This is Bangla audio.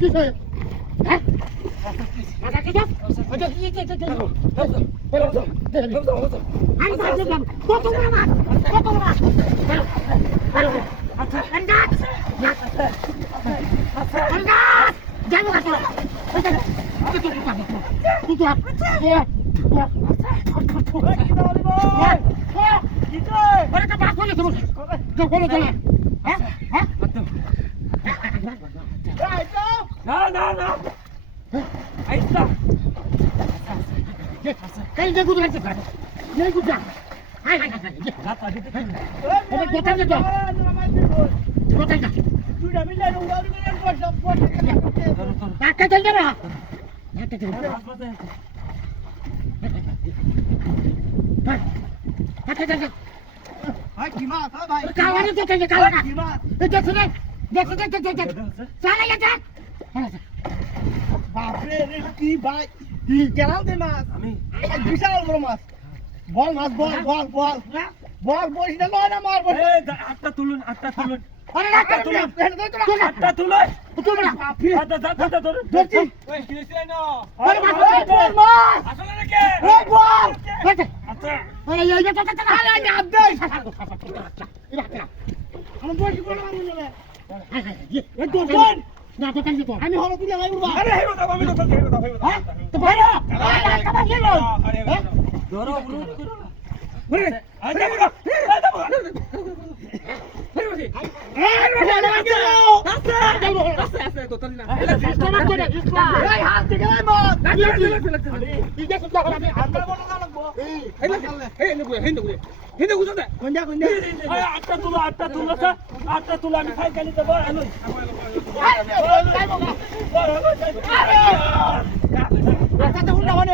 কিসে হ্যাঁ মাথা কি দাও ওটা কি আমি ভাবলাম কত বড় মাছ আচ্ছা আন্দাজ আন্দাজ যাবো কাছে বিশাল বড় মাছ বল মাছ বল বল বল বল বসে না নয় না মার বসে আটটা তুলুন আরে আটটা তুলুন আটটা তুলুন তুলুন আটটা দাদা ধরুন ধরছি ওই কিনেছিলেন না আরে মাছ বল মাছ আসলে নাকি এই বল আচ্ছা আরে এই যে টাটা টাটা আরে আপ দে আমি বসে বল আমি নেবে এই দোন না তো কাজ তো আমি হলো তুই লাগাই উড়বা আরে হেরো দাও আমি তো হেরো দাও হ্যাঁ তো বাইরে আরে কাটা গেল আরে ধরো গ্রুপ করো আরে আরে বড় আরে বড় আস্তে তো তল না কাস্টমার করে ইসলা এই হাত থেকে এই মার এই যে সুদ্ধা করে আমি আমরা বড় না লাগবো এই নেবো হিন্দু গুছো দে কোনটা আরে আটটা তুলো স্যার আটটা তুলো আমি খাই খালি দেব আলো আচ্ছা হুন্ডা মানে